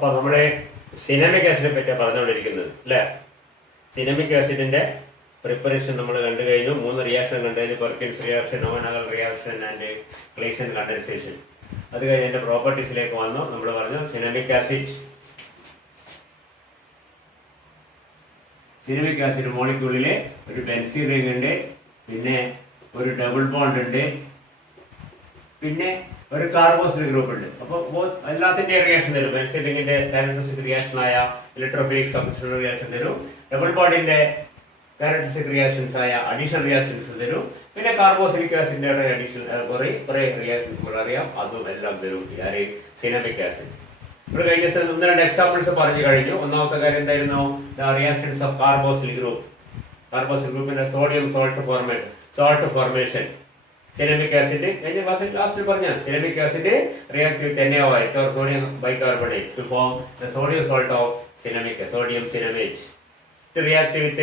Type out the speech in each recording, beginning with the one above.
അപ്പൊ നമ്മുടെ സിനമിക് ആസിഡിനെ പറ്റിയാണ് പറഞ്ഞുകൊണ്ടിരിക്കുന്നത് അല്ലേ. സിനമിക് ആസിഡിന്റെ പ്രിപ്പറേഷൻ നമ്മൾ കണ്ടു കഴിഞ്ഞു. 3 റിയാക്ഷൻ കണ്ടു കഴിഞ്ഞു. Perkins reaction, Knoevenagel reaction and Claisen condensation. അത് കഴിഞ്ഞ് അതിന്റെ പ്രോപ്പർട്ടീസിലേക്ക് വന്നു. നമ്മൾ പറഞ്ഞു സിനമിക് ആസിഡ് മോളിക്യൂളിലെ ഒരു ബെൻസീൻ റിംഗ് ഉണ്ട്, പിന്നെ ഒരു ഡബിൾ ബോണ്ട് ഉണ്ട്, പിന്നെ ഒരു കാർബോക്സിൽ ഗ്രൂപ്പ് ഉണ്ട്. അപ്പോൾ എല്ലാത്തിന്റെ റിയാക്ഷൻ തരും. ബെൻസീൻ റിംഗിന്റെ ക്യാരക്ടറിസ്റ്റിക് റിയാക്ഷൻ ആയ ഇലക്ട്രോഫിലിക് സബ്സ്റ്റിറ്റ്യൂഷൻ റിയാക്ഷൻ തരും. ഡബിൾ ബോണ്ടിന്റെ ക്യാരക്ടറിസ്റ്റിക് റിയാക്ഷൻസ് ആയ അഡീഷണൽ റിയാക്ഷൻസ് തരും. പിന്നെ കാർബോക്സിലിക് ആസിഡിന്റെ അഡീഷണൽ കുറെ റിയാക്ഷൻസ് നമ്മൾ അറിയാം, അതും എല്ലാം തരും സിനമിക് ആസിഡ്. ഇവിടെ കഴിഞ്ഞ 1-2 എക്സാമ്പിൾസ് പറഞ്ഞു കഴിഞ്ഞു. ഒന്നാമത്തെ കാര്യം എന്തായിരുന്നു? Reactions of carboxyl group. Carboxyl ഗ്രൂപ്പിന്റെ sodium salt formation. Cinnamic acid കഴിഞ്ഞ ക്ലാസ്സിൽ ലാസ്റ്റിൽ പറഞ്ഞ cinnamic acid react with NaOH or sodium bicarbonate to form the sodium salt of sodium cinnamate. To react with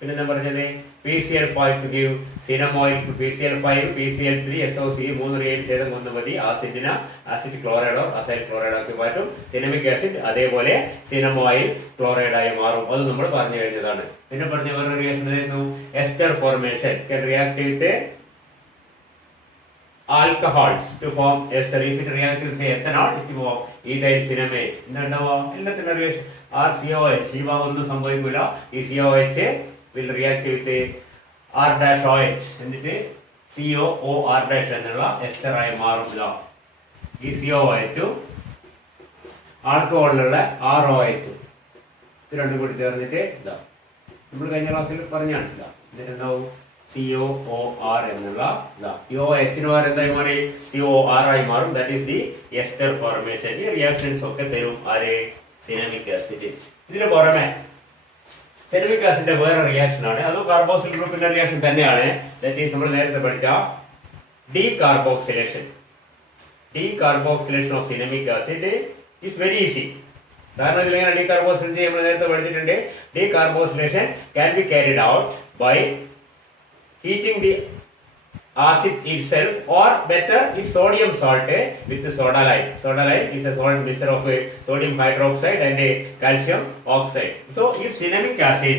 പിന്നെ പറഞ്ഞത് PCl5 to give cinnamon to PCl5 PCl3 SOC 3 react ചെയ്ത 1 മതി. ആസിഡിന് acid ക്ലോറൈഡോ acyl chloride ആക്കി മാറ്റും. Cinnamic acid അതേപോലെ സിനമോയിൽ chloride ആയി മാറും. അത് നമ്മൾ പറഞ്ഞു കഴിഞ്ഞതാണ്. പിന്നെ പറഞ്ഞ വേറെ റിയാക്ഷൻ ആയിരുന്നു ester formation. can react with alcohols to form ester. If it react with say ethanol, it will ethyl cinnamate. എന്താണ്ടാവുക? എല്ലാത്തിനും റിയാക്ഷൻ RCOH. ഈ ഭാഗമൊന്നും സംഭവിക്കില്ല. ഈ COH will react with R-OH എന്നിട്ട് COOR- എന്നുള്ള എസ്റ്റർ ആയി മാറില്ല. ഈ COOH ആൽക്കഹോളിലുള്ള ROH ഇത് രണ്ടും കൂടി ചേർന്നിട്ട് ഇതാ നമ്മൾ കഴിഞ്ഞ ക്ലാസ്സിൽ പറഞ്ഞാണ്. എന്നിട്ട് എന്താവും? COOR എന്നുള്ള COH എന്തായി മാറി? COR ആയി മാറും. That is the ester formation. ഈ റിയാക്ഷൻസ് ഒക്കെ തരും ആര്? Cinnamic acid. ഇതിന് പുറമെ സിനമിക് ആസിഡിന്റെ വേറെ റിയാക്ഷൻ ആണ്, അത് കാർബോക്സിൽ ഗ്രൂപ്പിന്റെ റിയാക്ഷൻ തന്നെയാണ്. ദാറ്റ് ഈസ് നമ്മൾ നേരത്തെ പഠിച്ച decarboxylation. Decarboxylation of cinnamic acid is very easy. കാരണം ഇതിലെങ്ങനെ ഡീകാർബോക്സിലേഷൻ നമ്മൾ നേരത്തെ പഠിച്ചിട്ടുണ്ട്. Decarboxylation can be carried out by heating the acid itself, or better it's sodium salt with soda lime. Soda lime is a salt mixture of sodium hydroxide and calcium oxide. So if cinnamic acid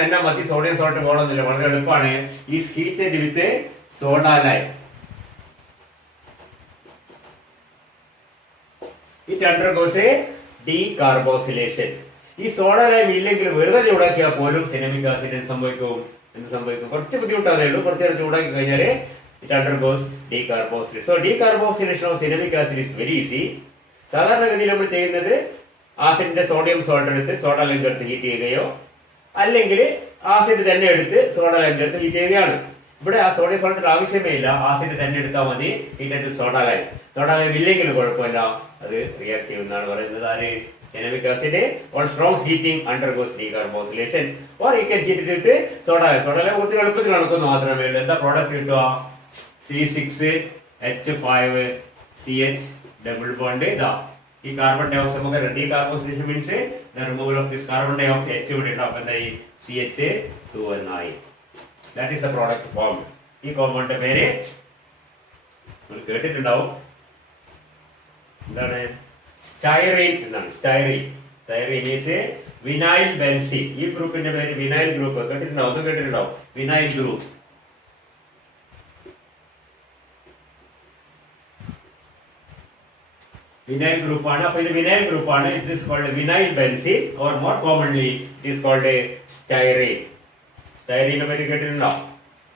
തന്നെ മതി, sodium salt പോകണമെന്നില്ല, വളരെ എളുപ്പമാണ്. ഈ heated with soda lime. It undergoes a decarboxylation. ഈ soda lime ഇല്ലെങ്കിൽ വെറുതെ ചൂടാക്കിയാൽ പോലും cinnamic acid എന്ത് സംഭവിക്കും? കുറച്ച് ബുദ്ധിമുട്ടാതേ ഉള്ളൂ. കുറച്ച് നേരം ചൂടാക്കി കഴിഞ്ഞാൽ it undergoes decarboxylation. So decarboxylation of cinnamic acid is very easy. സാധാരണഗതിയിൽ നമ്മൾ ചെയ്യുന്നത് ആസിഡിന്റെ സോഡിയം സോൾട്ട് എടുത്ത് സോഡ ലൈം ചേർത്ത് ഹീറ്റ് ചെയ്യുകയോ അല്ലെങ്കിൽ ആസിഡ് തന്നെ എടുത്ത് സോഡ ലൈം ചേർത്ത് ഹീറ്റ് ചെയ്യുകയാണ്. ഇവിടെ ആ സോഡിയം സോൾട്ടിന്റെ ആവശ്യമേ ഇല്ല. ആസിഡ് തന്നെ എടുത്താൽ മതി. Heat soda lime. Soda lime ഇല്ലെങ്കിലും കുഴപ്പമില്ല, അത് റിയാക്ട് ചെയ്യുമെന്നാണ് പറയുന്നത്. ആര്? Cinnamic acid on strong heating undergoes decarboxylation. Or you can heat with soda lime. Soda lime ഒത്തിരി എളുപ്പത്തിൽ നടക്കുന്നു മാത്രമേ ഉള്ളൂ. എന്താ പ്രോഡക്റ്റ് കിട്ടുക? C6H5CH double bond. ഇതാ ഈ കാർബൺ ഡൈ ഓക്സൈഡ് നമുക്ക് decarboxylation means the removal of this carbon ഡൈ ഓക്സൈഡ്. H ഇവിടെ ഉണ്ടാവും. അപ്പൊ എന്തായി? CH2 That is the product formed. ഈ കോമ്പൗണ്ടിന്റെ പേര് നിങ്ങൾ കേട്ടിട്ടുണ്ടാവും. എന്താണ്? സ്റ്റൈറീൻ എന്നാണ്. Styrene is vinyl benzene. ഈ ഗ്രൂപ്പിന്റെ പേര് വിനൈൽ ഗ്രൂപ്പ്. കേട്ടിട്ടുണ്ടാവും. Vinyl group. വിനൈൽ ഗ്രൂപ്പാണ്. അപ്പൊ ഇത് വിനൈൽ ഗ്രൂപ്പാണ്. It is called vinyl benzene or more commonly it is called styrene. സ്റ്റൈറീനെ പറ്റി കേട്ടിട്ടുണ്ടോ?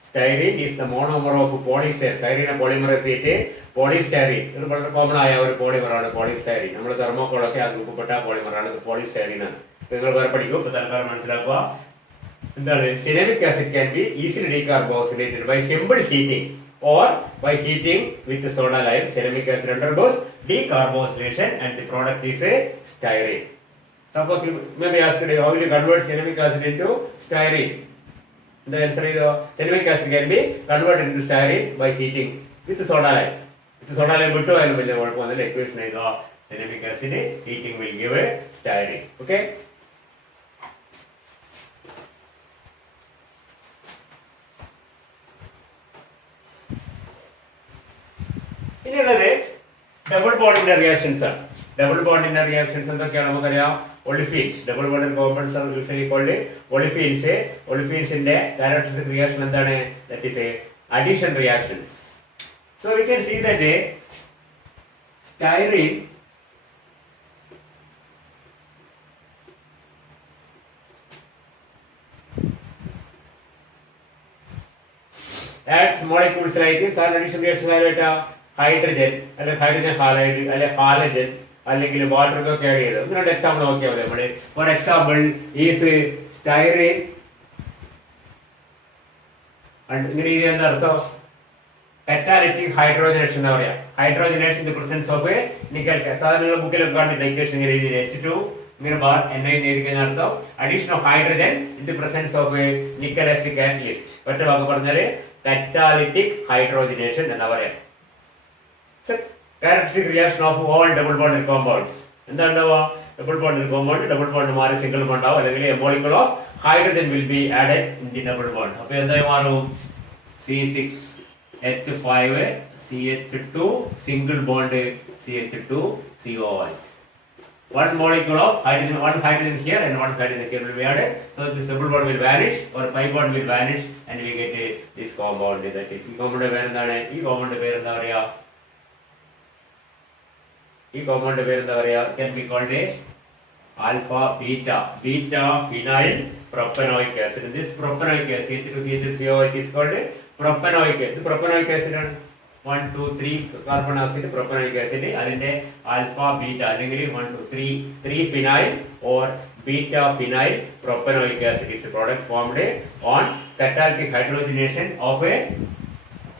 Styrene is the monomer of polystyrene. സ്റ്റൈറീനെ പോളിമറൈസ് ചെയ്തിട്ട് പോളിസ്റ്റൈറീൻ. ഇത് വളരെ കോമൺ ആയ ഒരു പോളിമറാണ് പോളിസ്റ്റൈറീൻ. നമ്മൾ തെർമോക്കോളൊക്കെ ആ ഗ്രൂപ്പിൽപ്പെട്ട പോളിമറാണ്, പോളിസ്റ്റൈറീൻ ആണ്. നിങ്ങൾ വേറെ പഠിക്കും. ഇപ്പൊ തൽക്കാലം മനസ്സിലാക്കുക. എന്താണ്? Cinnamic acid can be easily decarboxylated by simple heating or by heating with soda lime. Cinnamic acid undergoes decarboxylation and the product is a styrene. Suppose you may be asked, how will you convert cinnamic acid into styrene? The answer is cinnamic acid can be converted into styrene by heating with soda lime. With soda lime bittu ayil villa kodukku equation is cinnamic acid heating will give a styrene. Okay. പിന്നെയുള്ളത് double ബോണ്ടിന്റെ reactions ആണ്. Double ബോണ്ടിന്റെ reactions എന്തൊക്കെയാണ് നമുക്കറിയാം. Olefins, double bonded compounds are usually called olefins. ഒളിഫീൻസിന്റെ characteristic reaction എന്താണ്? That is a addition reactions. So we can see that styrene adds molecules like certain addition reactions ആയിട്ട് hydrogen അല്ലെങ്കിൽ hydrogen halide അല്ലെങ്കിൽ halogen അല്ലെങ്കിൽ water ഒക്കെ add ചെയ്ത് ഒന്ന് രണ്ട് എക്സാമ്പിൾ നോക്കിയാൽ മതി നമ്മള്. ഫോർ എക്സാമ്പിൾ ഇഫ് സ്റ്റൈറീൻ ഇങ്ങനെ ഇത് എന്താ അർത്ഥം? കറ്റാലിറ്റിക് ഹൈഡ്രോജനേഷൻ എന്താ പറയാ? Hydrogenation in the presence of nickel. സാധാരണ ബുക്കിലൊക്കെ കണ്ടിട്ട് ഇക്വേഷൻ ഇങ്ങനെ എഴുതി H2 ഇങ്ങനെ ബാർ എൻ ഐ എഴുതിക്കുന്ന അർത്ഥം addition of hydrogen in the presence of nickel as the catalyst. ഒറ്റ വാക്ക് പറഞ്ഞാല് കറ്റാലിറ്റിക് ഹൈഡ്രോജനേഷൻ എന്നാ പറയാം. Characteristic reaction of all double bonded compounds. എന്താ ഉണ്ടാവുക? Double bonded compound double bond മാറി സിംഗിൾ ബോണ്ട് ആവും, അല്ലെങ്കിൽ A molecule of hydrogen will be added in the double bond. അപ്പോൾ എന്തായി മാറും? C6H5 CH2 single bond CH2COH. One molecule of hydrogen, one hydrogen here and one hydrogen here will be added. So this double bond will vanish or pi bond will vanish and we get this compound. That is, ഈ compound പേര് എന്താണ്? ഈ compound പേര് എന്താ പറയാ? ഈ compound പേര് എന്താ പറയാ? Can be called a alpha beta phenyl propanoic acid. This propanoic acid H2CH2COH is called propanoic acid. ഇത് propanoic acid ആണ്. 1 2 3 കാർബൺ ആസിഡ് propanoic acid. അതിന്റെ ആൽഫ ബീറ്റ അല്ലെങ്കിൽ 1 2 3 phenyl or beta phenyl propanoic acid is a product formed on catalytic hydrogenation of a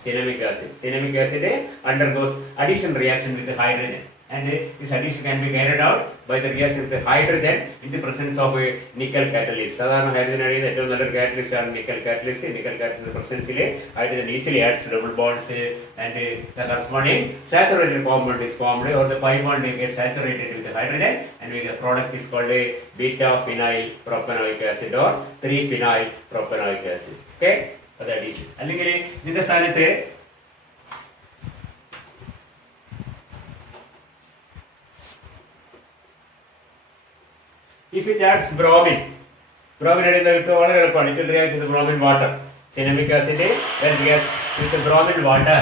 cinnamic acid. Cinnamic acid undergoes addition reaction with the hydrogen, and this addition can be carried out by the reaction with the hydrogen in the presence of a nickel catalyst. സാധാരണ hydrogen add ചെയ്ത് ഏറ്റവും നല്ലൊരു catalyst ആണ് nickel catalyst. Nickel catalyst പ്രസൻസിൽ hydrogen easily adds to double bonds and the corresponding saturated compound is formed, or the pi bond gets saturated with the hydrogen and we get product is called a beta phenyl propanoic acid or 3 phenyl propanoic acid. Okay, അത് addition. അല്ലെങ്കിൽ ഇതിന്റെ സ്ഥാനത്ത് if it adds bromine adding the വളരെ എളുപ്പമാണ്. It will react with the bromine water. Cinnamic acid then reacts with the bromine water,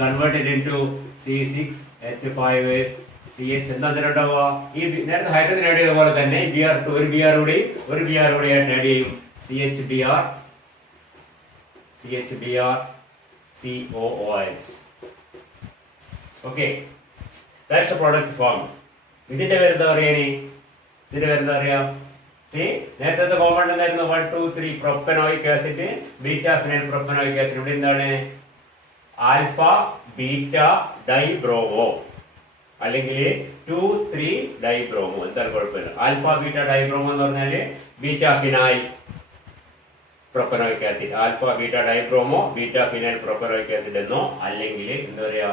converted into C6H5 CH. എന്താ ഉണ്ടാവുക? ഈ നേരത്തെ ഹൈഡ്രജൻ ആഡ് ചെയ്ത പോലെ തന്നെ Br2 ഒരു Br കൂടി ആയിട്ട് ആഡ് ചെയ്യും. CHBr COOH. Okay, that's the product formed. ഇതിന്റെ പേര് എന്താ പറയാ? ഇതിന്റെ പേര് എന്താ പറയാ? നേരത്തെ കോമ്പൗണ്ട് എന്തായിരുന്നു? 1 2 3 propanoic acid beta phenyl propanoic acid. ഇവിടെ എന്താണ്? ആൽഫ ബീറ്റ ഡൈബ്രോമോ അല്ലെങ്കിൽ 2 3 ഡൈബ്രോമോ. എന്താണ് കുഴപ്പമില്ല. ആൽഫ ബീറ്റ ഡൈബ്രോമോ എന്ന് പറഞ്ഞാല് beta phenyl propanoic acid. Alpha beta dibromo beta phenyl propanoic acid എന്നോ അല്ലെങ്കിൽ എന്താ പറയാ?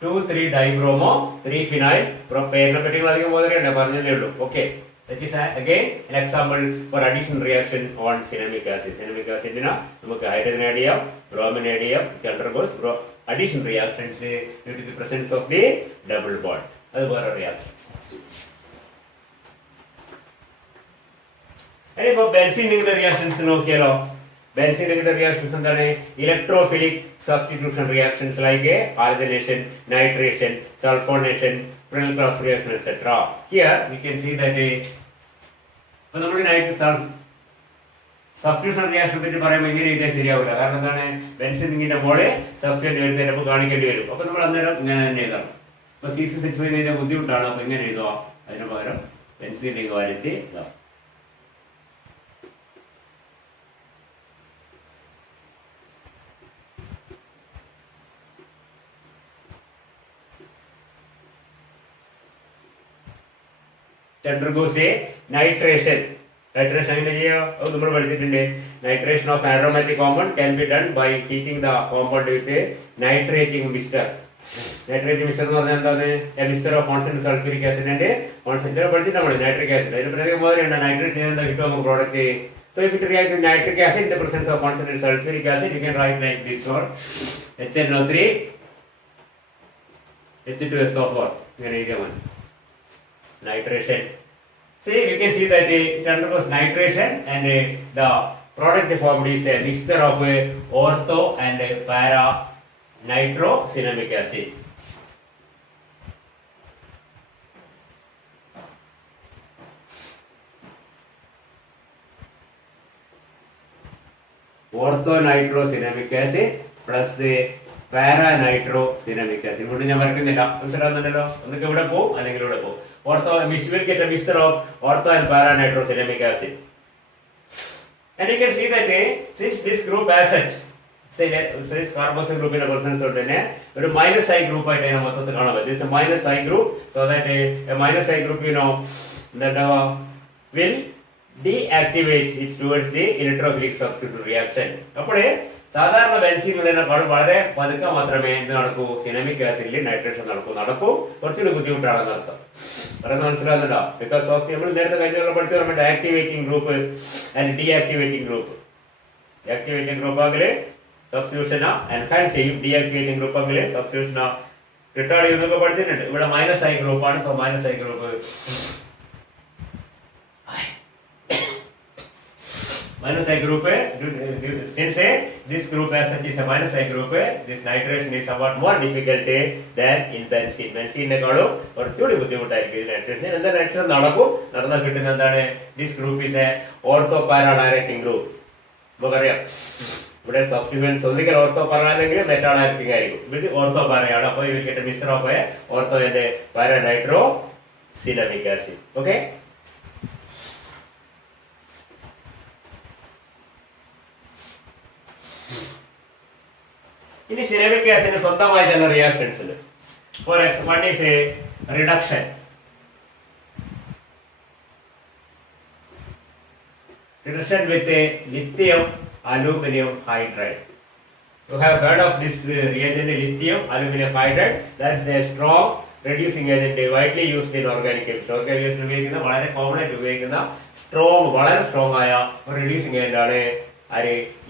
2 3 ഡൈബ്രോമോ 3 ഫിനൈൽ പേരിനെ പറ്റി അധികം ബോധറിയണ്ടേ? പറഞ്ഞതേ ഉള്ളൂ. Okay, that is again an example for addition reaction on cinnamic acid. Cinnamic acid നമുക്ക് ഹൈഡ്രജൻ ആഡ് ചെയ്യാം, ബ്രോമിൻ ആഡ് ചെയ്യാം. It undergoes addition reactions due to the presence of the double bond. അത് വേറെ റിയാക്ഷൻ. ഇനിയിപ്പോ benzene നിങ്ങളുടെ reactions നോക്കിയാലോ? Benzene നിങ്ങളുടെ reactions എന്താണ്? Electrophilic substitution reactions like halogenation, nitration, sulphonation, Pringle-Crafts reaction, etc. Here we can see that അപ്പോൾ നമ്മൾ substitution reaction പറ്റി പറയുമ്പോൾ ഇങ്ങനെ എഴുതിയാൽ ശരിയാവില്ല. കാരണം എന്താണ്? ബെൻസീനിന്റെ മോളെ സബ്സ്റ്റിറ്റ്യൂട്ട് എഴുതുന്നതിന് കാണിക്കേണ്ടി വരും. അപ്പോൾ നമ്മൾ അന്നേരം ഇങ്ങനെ തന്നെ എഴുതണം. അപ്പോൾ C6H5 എഴുതാൻ ബുദ്ധിമുട്ടാണ്. അപ്പോൾ ഇങ്ങനെ എഴുതുക. അതിന് പകരം ബെൻസീനിലേക്ക് വരുത്തി ഇതാ. undergoes a nitration. Nitration എങ്ങനെ ചെയ്യാം? അത് നമ്മൾ പഠിച്ചിട്ടുണ്ട്. Nitration of aromatic compound can be done by heating the compound with a nitrating mixture. Nitrating mixture എന്ന് പറഞ്ഞാൽ എന്താണ്? A mixture of constant sulfuric acid and constant പഠിച്ചിട്ട് നമ്മൾ നൈട്രിക് ആസിഡ്. അതിന് പ്രത്യേകം പോലെ നൈട്രേഷൻ എന്താ കിട്ടും നമുക്ക് product? So if it reacts with nitric acid in the presence of concentrated sulfuric acid, you can write like this or HNO3, H2SO4. You can write one. Nitration. See, we can see that it undergoes nitration and the product formed is a mixture of ortho and para nitrocinamic acid. Ortho nitrocinamic acid plus the para nitrocinamic acid. ഇവിടെ ഞാൻ വരക്കുന്നില്ല, മനസ്സിലാവുന്നുണ്ടല്ലോ. ഒന്നൊക്കെ ഇവിടെ പോകും അല്ലെങ്കിൽ ഇവിടെ പോകും. Ortho will get a mixture of ortho and para nitrocinamic acid. And you can see that since this group as such, say carboxyl group in a presence of a minus I group at this is a minus I group, so that a minus I group, you know, that will deactivate it towards the electrophilic substitution reaction. അപ്പോൾ സാധാരണ ബെൻസീനുകളെക്കാൾ വളരെ പതുക്കെ മാത്രമേ എന്ത് നടക്കൂ, സിനാമിക് ആസിഡിൽ nitration നടക്കൂ. കുറച്ചുകൂടി ബുദ്ധിമുട്ടാണെന്ന് അർത്ഥം. പറയുന്നത് മനസ്സിലാകുന്നുണ്ടോ? ബിക്കോസ് ഓഫ് നമ്മൾ നേരത്തെ കഴിഞ്ഞ പഠിച്ചു നമ്മുടെ activating group and deactivating group. Activating group ആണെങ്കിൽ സബ്സ്റ്റിറ്റ്യൂഷനാ എൻഹാൻസ് ചെയ്യും, ഡീആക്ടിവേറ്റിംഗ് ഗ്രൂപ്പ് ആണെങ്കിൽ സബ്സ്റ്റിറ്റ്യൂഷനാ റിട്ടാർഡ് ചെയ്യുന്നൊക്കെ പഠിച്ചിട്ടുണ്ട്. ഇവിടെ മൈനസ് ഐ ഗ്രൂപ്പാണ്. So minus I group minus I group, since this group as such is a minus I group, this nitration is somewhat more difficult than in benzene. Benzene നെക്കാളും കുറച്ചുകൂടി ബുദ്ധിമുട്ടായിരിക്കും ഇത് nitration. എന്താ nitration നടക്കും, നടന്നാൽ കിട്ടുന്ന എന്താണ്, this group is A ortho para directing group. നമുക്കറിയാം ഇവിടെ സബ്സ്റ്റിറ്റ്യൂവൻസ് ഒന്നിക്കൽ ഓർത്തോ പാര അല്ലെങ്കിൽ മെറ്റാ ഡയറക്റ്റിംഗ് ആയിരിക്കും. ഇത് ഓർത്തോ പാരയാണ്. അപ്പോൾ ഇതിൽ കിട്ടുന്ന mixer of ortho and para nitro cinnamic acid. Okay, ഇനി സിനാമിക് ആസിഡിന് സ്വന്തമായ ചില റിയാക്ഷൻസ് ഉണ്ട്. For example, one is a reduction. Reduction with a lithium aluminum hydride. You have heard of this reagent, lithium aluminum hydride. That is a strong reducing agent widely used in organic chemistry. Organic chemistry ഉപയോഗിക്കുന്ന വളരെ common ആയിട്ട് ഉപയോഗിക്കുന്ന വളരെ strong ആയ ഒരു reducing agent ആണ്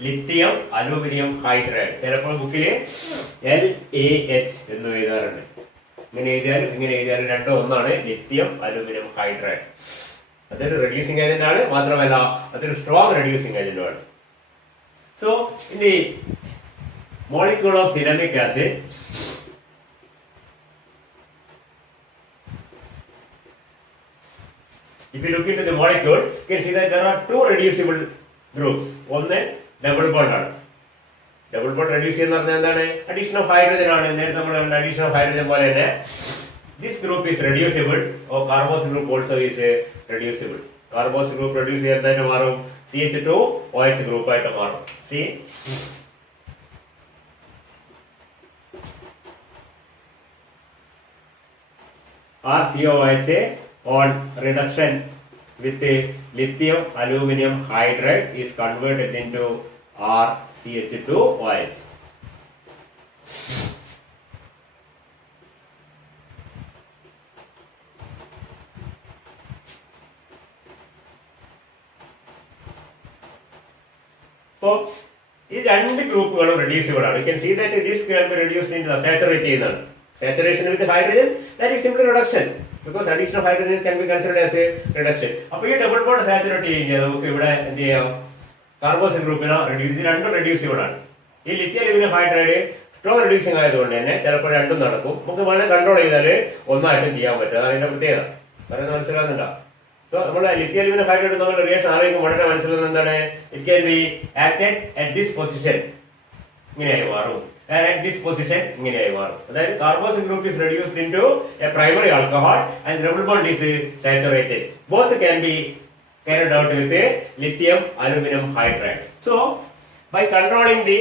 lithium aluminium hydride. ചിലപ്പോൾ ബുക്കില് LaH എന്ന് എഴുതാറുണ്ട്. ഇങ്ങനെ എഴുതിയാലും രണ്ടും ഒന്നാണ്, ലിത്തിയം അലൂമിനിയം ഹൈഡ്രൈഡ്. അതൊരു റെഡ്യൂസിംഗ് ഏജന്റ് ആണ്, മാത്രമല്ല അതൊരു സ്ട്രോങ് റെഡ്യൂസിംഗ് ഏജന്റുമാണ്. So in the molecule of cinnamic acid, if you look into the molecule, you can see that there are two reducible groups. ഒന്ന് ഡബിൾ ബോണ്ട് ആണ്. Double bond reduce ചെയ്യുന്ന പറഞ്ഞാൽ എന്താണ്, addition of hydrogen ആണ്. നേരത്തെ നമ്മൾ കണ്ട അഡീഷൻ ഓഫ് ഹൈഡ്രജൻ പോലെ തന്നെ this group is reducible. Or carboxyl group also is reducible. Carboxyl group reduce ചെയ്യുന്നതായിട്ട് മാറും, CH2OH ഗ്രൂപ്പ് ആയിട്ട് മാറും. C RCOOH on reduction with lithium aluminum hydride is converted into RCH2OH. So, ഈ രണ്ട് ഗ്രൂപ്പുകളും reducible ആണ്. You can see that this can be reduced into saturated ചെയ്യുന്നതാണ്. Saturation with hydrogen, that is simply reduction, because addition of hydrogen can be considered as a reduction. അപ്പോൾ ഈ double bond saturate ചെയ്യുന്നത് നമുക്ക് ഇവിടെ എന്ത് ചെയ്യാം, carboxyl ഗ്രൂപ്പിനോ ഇത് രണ്ടും റെഡ്യൂസിബിൾ ആണ്. ഈ lithium aluminium hydride strong reducing ആയതുകൊണ്ട് തന്നെ ചിലപ്പോൾ രണ്ടും നടക്കും. നമുക്ക് വേണമെങ്കിൽ കൺട്രോൾ ചെയ്താൽ ഒന്നായിട്ടും ചെയ്യാൻ പറ്റും. അതാണ് അതിന്റെ പ്രത്യേകത. പറയുന്നത് മനസ്സിലാകുന്നുണ്ടോ? സോ നമ്മൾ ലിത്തിയം അലുമിനിയം ഹൈഡ്രൈഡ് നമ്മൾ റിയാക്ഷൻ ആലോചിക്കുമ്പോൾ വളരെ മനസ്സിലാകുന്നത് എന്താണ്, it can be acted at this position, ഇങ്ങനെയായി മാറും. And at this position, ഇങ്ങനെയായി മാറും. അതായത് carboxyl group is reduced into a primary alcohol and double bond is saturated. Both can be carried out with a lithium aluminum hydride. So, by controlling the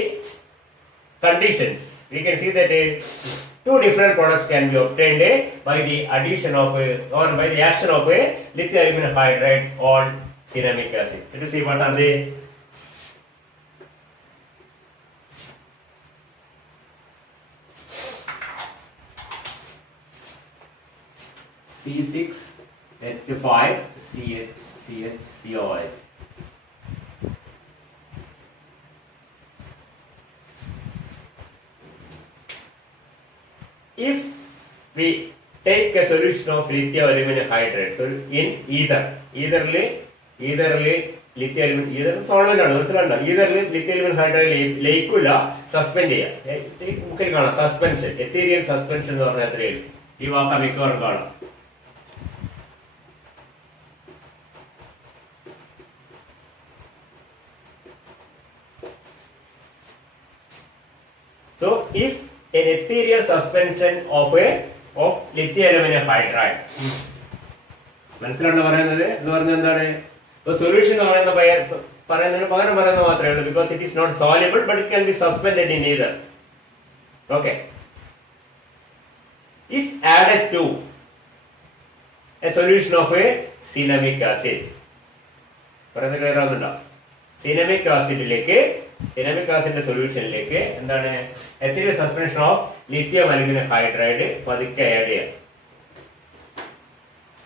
conditions, we can see that two different products can be obtained by the addition of or by the action of a lithium aluminum hydride on ceramic acid. Let us see what are they. C6H5CH COH. if we take a solution of lithium aluminum hydride so in eitherly lithium aluminum either solvent ആണ് മനസ്സിലാണ്ടോ eitherly lithium aluminum hydride ലയിക്കില്ല suspend ചെയ്യാം ബുക്കിൽ കാണാം suspension എത്തീരിയൽ suspension എന്ന് പറഞ്ഞാൽ എത്രയും ഈ വാക്ക മിക്കവാറും കാണാം. So if an ethereal suspension of lithium aluminum hydride മനസ്സിലാണോ പറയുന്നത് എന്ന് പറഞ്ഞാൽ എന്താണ് ഇപ്പൊ സൊല്യൂഷൻ എന്ന് പറയുന്നതിന് പകരം പറയുന്നത് മാത്രമേ ഉള്ളൂ because it is not soluble but it can be suspended in ether. Okay, is added to a solution of a cinnamic acid. പറയുന്നത് ക്ലിയർ ആവുന്നുണ്ടോ? സിനമിക് ആസിഡിന്റെ സൊല്യൂഷനിലേക്ക് എന്താണ് ethereal suspension of lithium aluminium hydride പതുക്കെ ആഡ് ചെയ്യാം.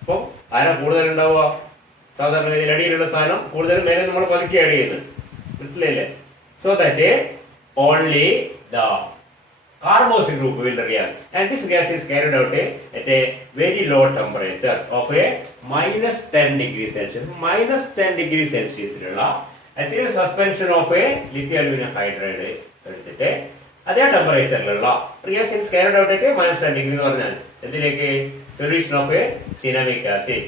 അപ്പൊ ആരാ കൂടുതൽ ഉണ്ടാവുക? സാധാരണ ഗതിയിൽ അടിയിലുള്ള സാധനം കൂടുതലും മേലെ നമ്മൾ പതുക്കെ ആഡ് ചെയ്യുന്നത്, മനസ്സിലായില്ലേ? So that only the carboxyl group will react and this reaction is carried out at a very low temperature of a minus 10 degrees Celsius. Minus 10 degrees Celsius ഉള്ള ethereal suspension of a lithium aluminum hydride എടുത്തിട്ട് അതേ ടെമ്പറേച്ചറിലുള്ള reaction is carried out at a minus 10 degree എന്ന് പറഞ്ഞാൽ എന്തിലേക്ക്? solution of a cinnamic acid.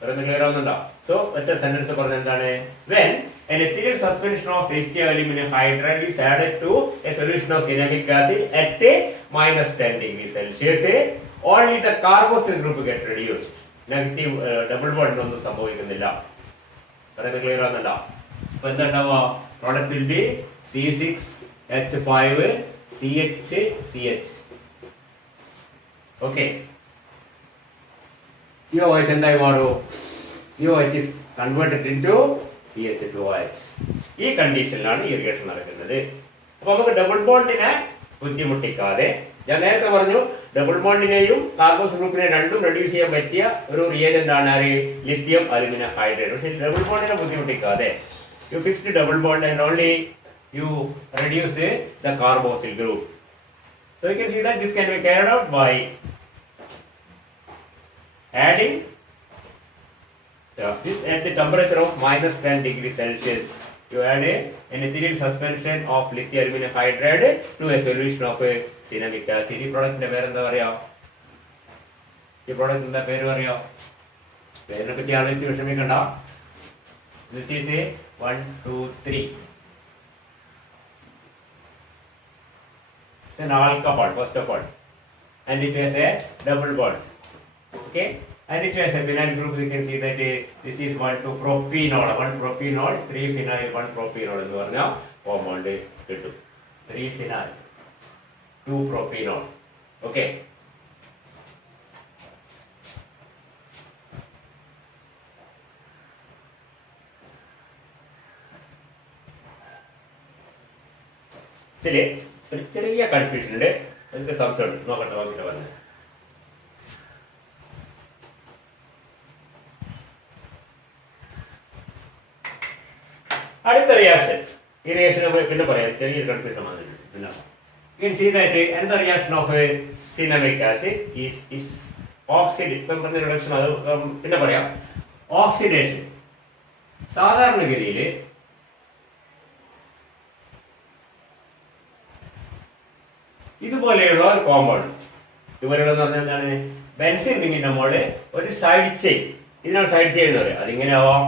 പറയുന്നത് clear ആവുന്നുണ്ടോ? So ഒറ്റ sentence പറഞ്ഞ എന്താണ്? when an ethereal suspension of lithium aluminum hydride is added to a solution of cinnamic acid at a minus 10 degrees Celsius, only the carboxyl group get reduced. Negative double bond ഒന്നും സംഭവിക്കുന്നില്ല. പറയുന്നത് clear ആവുന്നുണ്ടോ? അപ്പൊ എന്താ ഉണ്ടാവുക? Product will be C6H5CH. Okay, COH എന്തായി മാറും? COH is converted into CH2OH. ഈ കണ്ടീഷനിലാണ് ഈ റിയാക്ഷൻ നടക്കുന്നത്. അപ്പൊ നമുക്ക് ഡബിൾ ബോണ്ടിനെ ബുദ്ധിമുട്ടിക്കാതെ, ഞാൻ നേരത്തെ പറഞ്ഞു ഡബിൾ ബോണ്ടിനെയും കാർബോക്സിൽ ഗ്രൂപ്പിനെയും രണ്ടും റെഡ്യൂസ് ചെയ്യാൻ പറ്റിയ ഒരു റിയേജന്റ് ആണ് ലിഥിയം അലുമിനിയം ഹൈഡ്രൈഡ്. പക്ഷേ ഡബിൾ ബോണ്ടിനെ ബുദ്ധിമുട്ടിക്കാതെ you fixed double bond and only you reduce the carboxyl group. So you can see that this can be carried out by adding at the temperature of minus 10 degrees Celsius. You add an ethereal suspension of lithium aluminum hydride to a solution of a cinnamic acid. ഈ പ്രോഡക്റ്റിന്റെ പേരെന്താ പറയാ? ഈ പ്രോഡക്റ്റിന്റെ പേര് പറയാ? പേരിനെ പറ്റി ആലോചിച്ച് വിഷമിക്കണ്ട. This is a 1, 2, 3. It's an alcohol first of all, and it has a double bond. Okay. And it has a phenyl group. You can see that this is 1, 2 propanol, 1 propanol, 3 phenyl, 1 propanol എന്ന് പറഞ്ഞാൽ compound കിട്ടും. 3 phenyl, 2 propanol. Okay, ഇതില് ഒരു ചെറിയ confusion ഉണ്ട്, അതിന്റെ സംശയം ഉണ്ട്. നോക്കട്ടെ പറഞ്ഞത് അടുത്ത റിയാക്ഷൻ. ഈ റിയാക്ഷൻ നമ്മൾ പിന്നെ പറയാം, ചെറിയൊരു കൺഫ്യൂഷൻ വന്നിട്ടുണ്ട്. പിന്നെ you can see that another reaction of a cinnamic acid is oxidation. Reduction അത് പിന്നെ പറയാം. ഓക്സിഡേഷൻ സാധാരണഗതിയിൽ ഇതുപോലെയുള്ള ഒരു കോമ്പൗണ്ട്, ഇതുപോലെയുള്ള പറഞ്ഞാൽ എന്താണ്? ബെൻസിൻ റിങ്ങിന്റെ മോള് ഒരു സൈഡ് ചെയിൻ, ഇതിനാണ് സൈഡ് ചെയിൻ എന്ന് പറയാം. അതിങ്ങനെ ആവാം,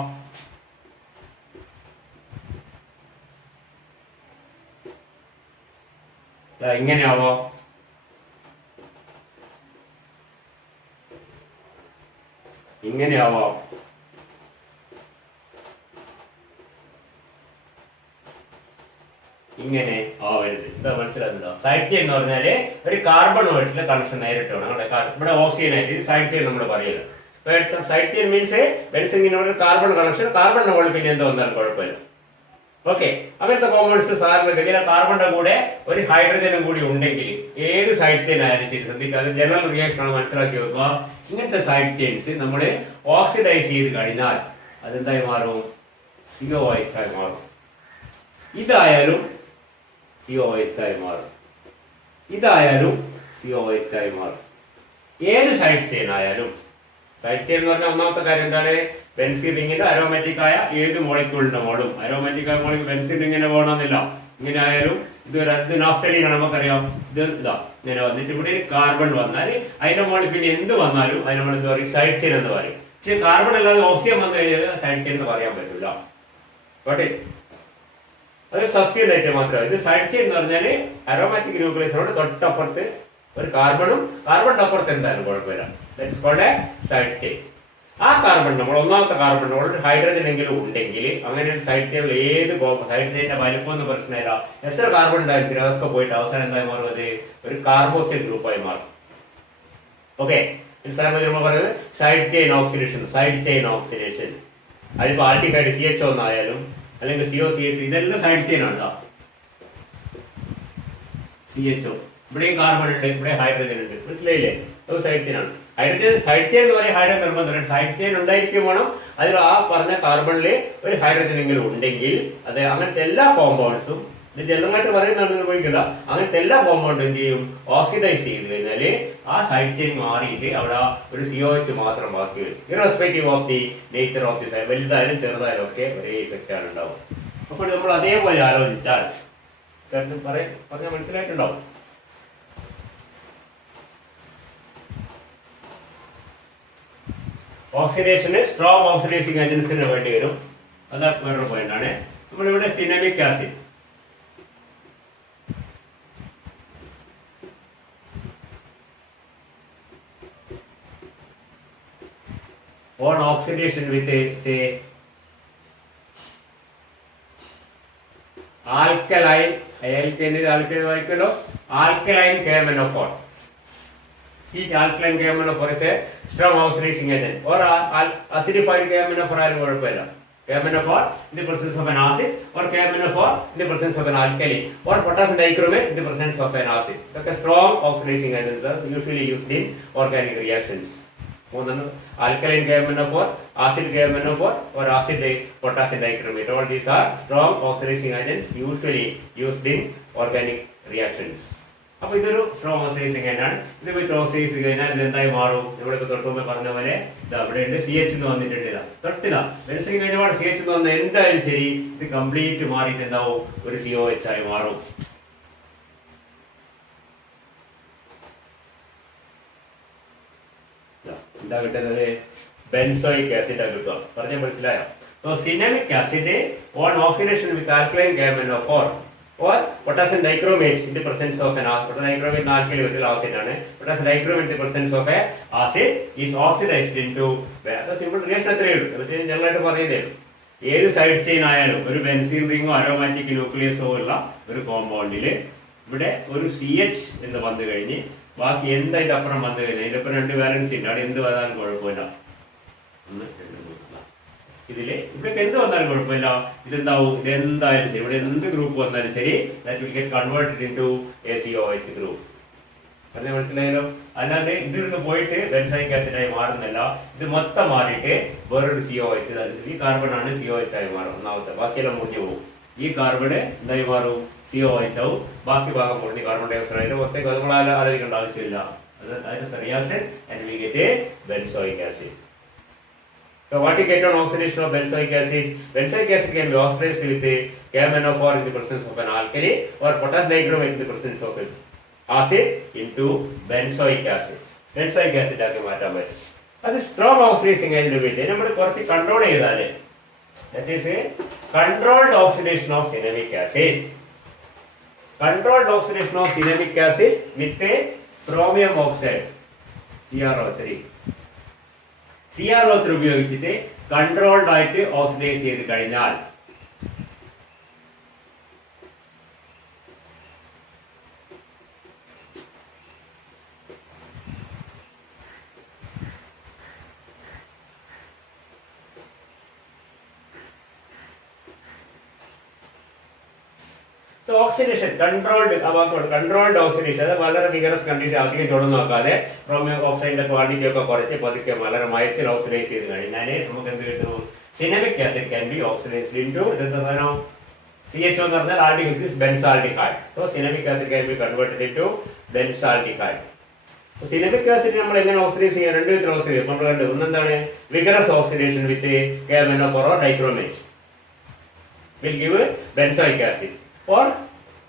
ഇങ്ങനെയാവോ, ഇങ്ങനെയാവോ, ഇങ്ങനെ ആവരുത്. എന്താ മനസ്സിലാകുന്നുണ്ടോ? സൈഡ് ചെയിൻ എന്ന് പറഞ്ഞാല് ഒരു കാർബണുമായിട്ടുള്ള കണക്ഷൻ നേരിട്ട് വേണം. ഇവിടെ ഓക്സിജൻ ആയിട്ട് സൈഡ് ചെയിൻ നമ്മൾ പറയുന്നത്. സൈഡ് ചെയിൻ മീൻസ് ബെൻസിങ്ങിനോട് കാർബൺ കണക്ഷൻ, കാർബണിന്റെ മുകളിൽ പിന്നെ എന്താ വന്നാലും കുഴപ്പമില്ല. ഓക്കെ, അങ്ങനത്തെ കോമ്പൗണ്ട്സ് സാധാരണഗതിയിൽ കാർബണിന്റെ കൂടെ ഒരു ഹൈഡ്രജനും കൂടി ഉണ്ടെങ്കിൽ ഏത് സൈഡ് ചെയിൻ ആയാലും ശരി, ശ്രദ്ധിക്കുക, അത് ജനറൽ റിയാക്ഷൻ ആണ്, മനസ്സിലാക്കി വെക്കുക. ഇങ്ങനത്തെ സൈഡ് ചെയിൻസ് നമ്മൾ ഓക്സിഡൈസ് ചെയ്ത് കഴിഞ്ഞാൽ അതെന്തായി മാറും? COOH ആയി മാറും. ഇതായാലും COOH ആയി മാറും, ഇതായാലും COH ആയി മാറും. ഏത് സൈഡ് ചെയിൻ ആയാലും, സൈഡ് ചെയിൻ എന്ന് പറഞ്ഞാൽ ഒന്നാമത്തെ കാര്യം എന്താണ്, ബെൻസീൻ റിങ്ങിന്റെ അരോമാറ്റിക് ആയ ഏത് മോളിക്യൂളിന്റെ മോളും, അരോമാറ്റിക് ആയ മോളിക്യൂൾ ബെൻസീൻ റിങ്ങിനെ പോകണമെന്നില്ല, ഇങ്ങനെ ആയാലും ഇത് നാഫ്തലീൻ ആണ് നമുക്കറിയാം, ഇത് ഇതാ ഇങ്ങനെ വന്നിട്ട് ഇവിടെ കാർബൺ വന്നാൽ അതിന്റെ മുകളിൽ പിന്നെ എന്ത് വന്നാലും അതിന് നമ്മൾ എന്താ പറയും, സൈഡ് ചെയിൻ എന്ന് പറയും. പക്ഷെ കാർബൺ അല്ലാതെ ഓക്സിജൻ വന്നു കഴിഞ്ഞാൽ സൈഡ് ചെയിൻ എന്ന് പറയാൻ പറ്റില്ല. ഓക്കെ, അത് സബ്സ്റ്റിറ്റ്യൂട്ട് മാത്രമേ. ഇത് സൈഡ് ചെയിൻ എന്ന് പറഞ്ഞാൽ അരോമാറ്റിക് ന്യൂക്ലിയസിനോട് തൊട്ടപ്പുറത്ത് ഒരു കാർബണും കാർബണിന്റെ അപ്പുറത്ത് എന്തായാലും കുഴപ്പമില്ല, that's called a side chain. ആ കാർബൺ നമ്മൾ ഒന്നാമത്തെ കാർബൺ ഹൈഡ്രജൻ എങ്കിലും ഉണ്ടെങ്കിൽ അങ്ങനെ ഒരു സൈഡ് ചെയിനിൽ ഏത് സൈഡ് ചെയിന്റെ വലിപ്പം എന്ന് പ്രശ്നമില്ല, എത്ര കാർബൺ ഉണ്ടായിരിക്കും അതൊക്കെ പോയിട്ട് അവസാനം എന്തായി മാറും, അത് ഒരു കാർബോക്സിൽ ഗ്രൂപ്പായി മാറും. ഓക്കെ, നമ്മൾ പറയുന്നത് side chain oxidation, side chain oxidation. അതിപ്പോ ആൾട്ടിക്കൈഡ് CHO ഒന്നായാലും അല്ലെങ്കിൽ COCH, ഇതെല്ലാം സൈഡ് ചെയിൻ ആണ്. CHO, ഇവിടെയും കാർബൺ ഉണ്ട്, ഇവിടെ ഹൈഡ്രജൻ ഉണ്ട്, മനസ്സിലായില്ലേ, അത് സൈഡ് ചെയിൻ ആണ്. ഹൈഡ്രജൻ സൈഡ് ചെയിൻ എന്ന് പറയാൻ ഹൈഡ്രജൻ നിർബന്ധമാണ്, സൈഡ് ചെയിൻ ഉണ്ടായിരിക്കും വേണം. അതിൽ ആ പറഞ്ഞ കാർബണിൽ ഒരു ഹൈഡ്രജൻ എങ്കിലും ഉണ്ടെങ്കിൽ അത് അങ്ങനത്തെ എല്ലാ കോമ്പൗണ്ട്സും, ഇത് ജനറലായിട്ട് പറയുന്നതാണ് ഉപയോഗിക്കില്ല, അങ്ങനത്തെ എല്ലാ കോമ്പൗണ്ടും എന്ത് ചെയ്യും, ഓക്സിഡൈസ് ചെയ്ത് കഴിഞ്ഞാൽ ആ സൈഡ് ചെയിൻ മാറിയിട്ട് അവിടെ ഒരു COH മാത്രം ബാക്കി വരും. Irrespective of the nature of the side, വലുതായാലും ചെറുതായാലും ഒക്കെ ഒരേ ഇഫക്റ്റ് ആണ് ഉണ്ടാവും. അപ്പോൾ നമ്മൾ അതേപോലെ ആലോചിച്ചാൽ പറഞ്ഞാൽ മനസ്സിലായിട്ടുണ്ടാവും. ഓക്സിഡേഷന് സ്ട്രോങ് ഓക്സിഡൈസിങ് ഏജൻസിന് വേണ്ടി വരും. അത് വേറൊരു പോയിന്റ് ആണ്. നമ്മളിവിടെ cinnamic acid, on oxidation with a say alkaline KMnO4. Heat alkaline KMnO4 is a strong oxidizing agent, or acidified KMnO4 KMnO4 in the presence of an acid, or KMnO4 in the presence of an alkali, or potassium dichromate in the presence of an acid. The strong oxidizing agents are usually used in organic reactions. Alkaline KMnO4, acid KMnO4, or acid potassium dichromate. All these are strong oxidizing agents usually used in organic reactions. അപ്പോൾ ഇതൊരു strong oxidising ആണ്. ഇത് വെച്ച് oxidise കഴിഞ്ഞാൽ ഇത് എന്തായി മാറും, ഇവിടെ തൊട്ട് മുമ്പ് പറഞ്ഞ പോലെ ഇതാ ഇവിടെ ഉണ്ട്, CH എന്ന് വന്നിട്ടുണ്ട്. ഇതാ തൊട്ടിതാ ബെൻസീൻ കഴിഞ്ഞപാട് CH എന്ന് വന്നാൽ എന്തായാലും ശരി ഇത് കംപ്ലീറ്റ് മാറിയിട്ട് എന്താവും, ഒരു COH ആയി മാറും. എന്താ കിട്ടുന്നത്, ബെൻസോയിക് ആസിഡ് കിട്ടുക. പറഞ്ഞ മനസ്സിലായോ? So cinnamic acid on oxidation with alkaline KMnO4 or potassium dichromate in the presence of an potassium dichromate alkali acid ആണ്. potassium dichromate in the presence of a acid is oxidized into a simple reaction. അത്രയേ ഉള്ളൂ. ഇത് ജനറലായിട്ട് പറയുന്നേ. ഏത് side chain ആയാലും ഒരു benzene Ringo aromatic ന്യൂക്ലിയസോ ഉള്ള ഒരു കോമ്പൗണ്ടിൽ ഇവിടെ ഒരു CH എന്ന് വന്നു കഴിഞ്ഞ് ബാക്കി എന്തായിട്ട് അപ്പുറം വന്നു കഴിഞ്ഞാൽ ഇതിലപ്പം 2 ബാലൻസ് ഉണ്ട്, അവിടെ എന്ത് വന്നാലും കുഴപ്പമില്ല. ഇതില് ഇവിടെ എന്ത് വന്നാലും കുഴപ്പമില്ല, ഇതെന്താവും, ഇതെന്തായാലും ശരി, ഇവിടെ എന്ത് ഗ്രൂപ്പ് വന്നാലും ശരി, that will get converted into A COH group. പറഞ്ഞാൽ മനസ്സിലായല്ലോ? അല്ലാതെ ഇതിരുന്ന് പോയിട്ട് ബെൻസോയിക് ആസിഡ് ആയി മാറുന്നില്ല, ഇത് മൊത്തം മാറിയിട്ട് വേറൊരു COH, ഈ കാർബൺ ആണ് COH ആയി മാറും ഒന്നാമത്തെ, ബാക്കിയെല്ലാം മുറിഞ്ഞു പോകും. ഈ കാർബൺ എന്തായി മാറും, COH ആവും, ബാക്കി ഭാഗം മുറിഞ്ഞ് കാർബൺ ഡൈ ഓക്സൈഡ് അതിന്റെ പുറത്തേക്ക് നമ്മൾ ആലോചിക്കേണ്ട ആവശ്യമില്ല. That is the reaction and we get a benzoic acid. So what you get on oxidation of benzoic acid? Benzoic acid can be oxidized with the KMnO4 in the presence of an alkali or potassium dichromate in the presence of an acid into benzoic acid. Benzoic acid ആക്കി മാറ്റാൻ പറ്റും. അത് strong oxidising agent ഉപയോഗിച്ച് നമ്മൾ കുറച്ച് control ചെയ്താലേ, that is a controlled oxidation of cinnamic acid. Controlled oxidation of cinnamic acid with a chromium oxide CrO3. CrO3 ഉപയോഗിച്ചിട്ട് controlled ആയിട്ട് ഓക്സിഡൈസ് ചെയ്ത് കഴിഞ്ഞാൽ ഓക്സിഡേഷൻ കൺട്രോൾഡ് ഓക്സിഡേഷൻ, അത് വളരെ വിഗറസ് കണ്ടീഷൻ അധികം തുടർന്ന് നോക്കാതെ ക്രോമിയം ഓക്സൈഡിന്റെ ക്വാണ്ടിറ്റി ഒക്കെ കുറച്ച് പതുക്കെ വളരെ മയത്തിൽ ഓക്സിഡൈസ് ചെയ്ത് കഴിഞ്ഞാൽ നമുക്ക് എന്ത് കിട്ടും, cinnamic acid can B oxidised into CHO എന്ന് പറഞ്ഞാൽ aldehyde is benzaldehyde. So cinnamic acid can be converted into benzaldehyde. Cinnamic acid നമ്മൾ എങ്ങനെ ഓക്സിഡൈസ് ചെയ്യാൻ? രണ്ട് വിധത്തിൽ ഓക്സിഡൈസ് ചെയ്യും. നമ്മൾ കണ്ടു ഒന്നെന്താണ് vigorous oxidation with KMnO4 or dichromate will give benzoic acid, or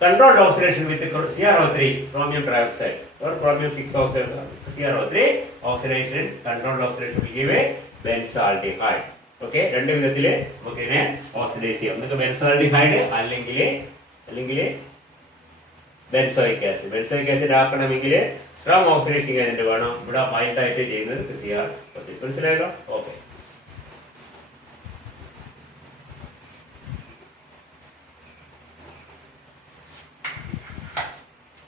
controlled oxidation with CrO3 chromium trioxide or chromium 6 oxide CrO3 oxidation, controlled oxidation will give a benzaldehyde. Okay, രണ്ട് വിധത്തിൽ നമുക്ക് ഇതിനെ ഓക്സിഡൈസ് ചെയ്യാം. നമുക്ക് ബെൻസാൾഡിഹൈഡ് അല്ലെങ്കിൽ benzoic acid. Benzoic acid ആക്കണമെങ്കിൽ strong oxidising agent വേണം. ഇവിടെ മൈൽഡായിട്ട് ചെയ്യുന്നത് CrO3. മനസ്സിലായല്ലോ? ഓക്കെ.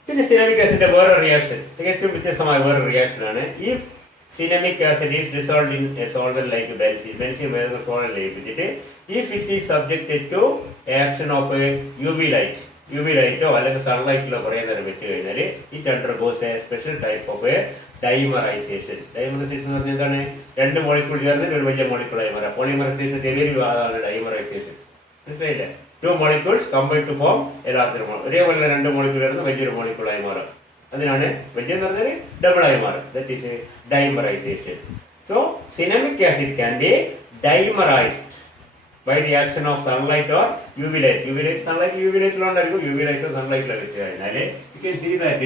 പിന്നെ സിനാമിക് ആസിഡിന്റെ വേറെ റിയാക്ഷൻ തികച്ചും വ്യത്യസ്തമായ വേറെ റിയാക്ഷൻ ആണ്. If cinnamic acid is dissolved in a solvent like benzene വേറെ സോൾവെന്റ് ലയിപ്പിച്ചിട്ട് if it is subjected to action of UV ലൈറ്റോ അല്ലെങ്കിൽ സൺലൈറ്റിലോ കുറേ നേരം വെച്ച് കഴിഞ്ഞാൽ it undergoes a special type of a dimerisation. Dimerisation എന്ന് പറഞ്ഞാൽ എന്താണ്? രണ്ട് മോളിക്കൂൾ ചേർന്നിട്ട് ഒരു വലിയ മോളിക്കൂളായി മാറാം. പോളിമറൈസേഷൻ തെളിയൊരു അതാണ് ഡൈമറൈസേഷൻ. മനസ്സിലായില്ലേ? Two molecules combine to form a larger molecule. ഒരേപോലെ രണ്ട് മോളിക്യൂൾ ചേർന്ന് വലിയൊരു മോളിക്യൂളായി മാറും. അതിനാണ് വലിയെന്ന് പറഞ്ഞാൽ ഡബിൾ ആയി മാറും. That is dimerisation. So cinnamic acid can be dimerised by the action of sunlight or UV light. Sunlight UV light ഉണ്ടായിരിക്കും. UV light or sunlight വെച്ച് കഴിഞ്ഞാൽ you can see that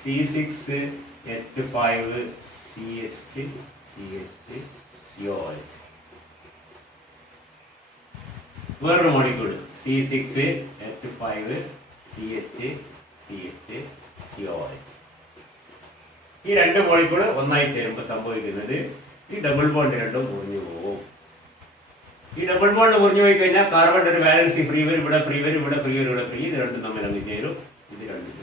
C6H5CH വേറൊരു മോളിക്യൂൾ C6H5CH ഈ രണ്ട് molecule ഒന്നായി ചേരുമ്പോൾ സംഭവിക്കുന്നത് ഈ ഡബിൾ ബോണ്ട് രണ്ടും മുറിഞ്ഞു പോകും. ഈ ഡബിൾ ബോണ്ട് മുറിഞ്ഞു പോയി കഴിഞ്ഞാൽ കാർബൺ ഒരു വാലൻസി ഫ്രീ വരും, ഇവിടെ ഫ്രീ വരും, ഇവിടെ ഫ്രീ വരും, ഇവിടെ ഫ്രീ. ഇത് രണ്ടും തമ്മിൽ അങ്ങ് ചേരും. ഇത് രണ്ടും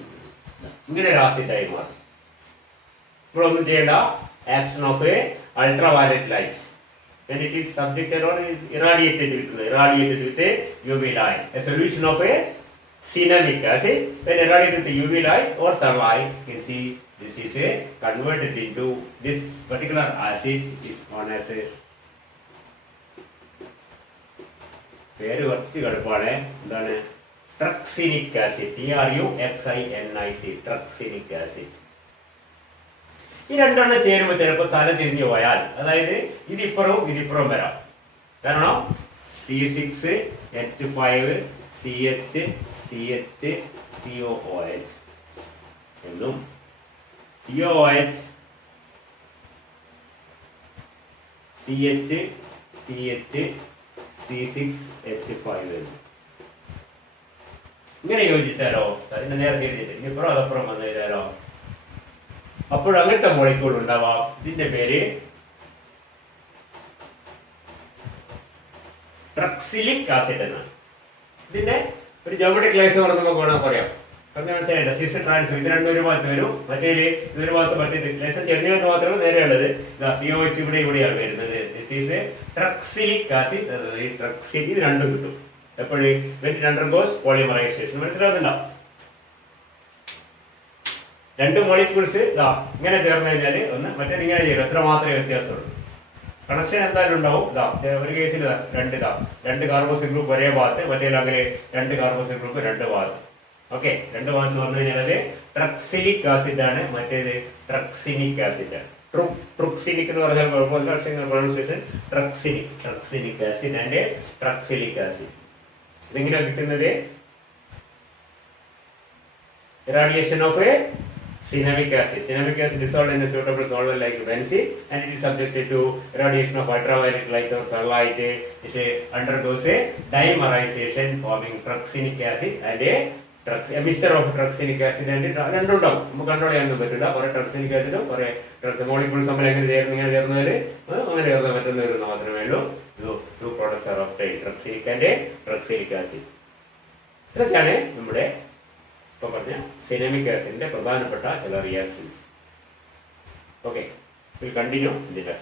ഇങ്ങനെ ഒരു ആസിഡായി മാറും. ഇപ്പോൾ ഒന്നും ചെയ്യേണ്ട. Action of A ultraviolet light when it is subjected or irradiated with a UV light. A solution of a cinnamic acid when irradiated with UV light or sunlight, you can see this is a converted into this particular acid is known as a പേര് കുറച്ച് കടുപ്പാണ്. എന്താണ്? Truxinic acid. TRUXINIC truxinic acid. ഈ രണ്ടെണ്ണം ചേരുമ്പോൾ ചിലപ്പോൾ തല തിരിഞ്ഞു പോയാൽ, അതായത് ഇതിപ്പുറവും വരാം. കാരണം C6H5CHCHCOOH എന്നും COOH CHCHC6H5 എന്നും ഇങ്ങനെ യോജിച്ചാലോ, അതിന്റെ നേരെ തിരിഞ്ഞിട്ട് ഇനിപ്പുറം അതപ്പുറം വന്നു കഴിഞ്ഞാലോ, അപ്പോൾ അങ്ങനത്തെ മോളിക്യൂൾ ഉണ്ടാവാം. ഇതിന്റെ പേര് ട്രക്സിലിക് ആസിഡ് എന്നാണ്. ഇതിന്റെ ഒരു ജോമെട്രിക് നമുക്ക് വേണം പറയാം. മനസ്സിലായില്ല? സിസ് ട്രാൻസ്ഫർ ഇത് രണ്ടും ഒരു ഭാഗത്ത് വരും, മറ്റേല് ഇതൊരു ഭാഗത്ത് മറ്റേ ലേശം ചെറിയത് മാത്രമേ നേരെ ഉള്ളത്. COH ഇവിടെയാണ് വരുന്നത്. This is truxillic acid. ഇത് രണ്ടും കിട്ടും എപ്പോഴും അണ്ടർഗോസ് പോളിമറൈസേഷൻ. മനസ്സിലാവുന്നുണ്ടാവും? രണ്ട് മോളിക്യൂൾസ് ഇങ്ങനെ ചേർന്ന് കഴിഞ്ഞാൽ ഒന്ന് മറ്റേത് ഇങ്ങനെ ചേരും. എത്ര മാത്രമേ വ്യത്യാസമുള്ളൂ. കണക്ഷൻ എന്തായാലും ഉണ്ടാവും. ഒരു കേസിൽ രണ്ട് കാർബോക്സിൽ ഗ്രൂപ്പ് ഒരേ ഭാഗത്ത്, മറ്റേതാണെങ്കിൽ രണ്ട് കാർബോക്സിൽ ഗ്രൂപ്പ് രണ്ട് ഭാഗത്ത്. ഓക്കെ, രണ്ട് ഭാഗത്ത് വന്നു കഴിഞ്ഞാൽ അത് ട്രക്സിലിക് ആസിഡ് ആണ്, മറ്റേത് ട്രക്സിനിക് ആസിഡ് ആണ്. ട്രുക്സിനിക് എന്ന് പറഞ്ഞാൽ പ്രൊണൗൺസിയേഷൻ ട്രക്സിനിക് ആസിഡ് ആൻഡ് ട്രക്സിലിക് ആസിഡ്. ഇതെങ്ങനെയാണ് കിട്ടുന്നത്? irradiation of a cinnamic acid. Cinnamic acid dissolved in a suitable solvent like benzene, and it is subjected to irradiation of ultraviolet light or sunlight. It undergoes a dimerization forming truxinic acid and a mixture of truxinic acid and രണ്ടുണ്ടാവും. നമുക്ക് control ചെയ്യാനൊന്നും പറ്റില്ല. കുറെ ട്രക്സിനിക് ആസിഡും കുറെ molecules തമ്മിൽ എങ്ങനെ ചേർന്നവര് അങ്ങനെ ചേർന്ന് പറ്റുന്ന വരുന്ന മാത്രമേ ഉള്ളൂ. Two products are obtained, truxinic and truxinic acid. ഇതൊക്കെയാണ് നമ്മുടെ ഇപ്പോൾ പറഞ്ഞ സിനാമിക് ആസിഡിന്റെ പ്രധാനപ്പെട്ട ചില റിയാക്ഷൻസ്. ഓക്കെ, വിൽ കണ്ടിന്യൂ ഇതിന്റെ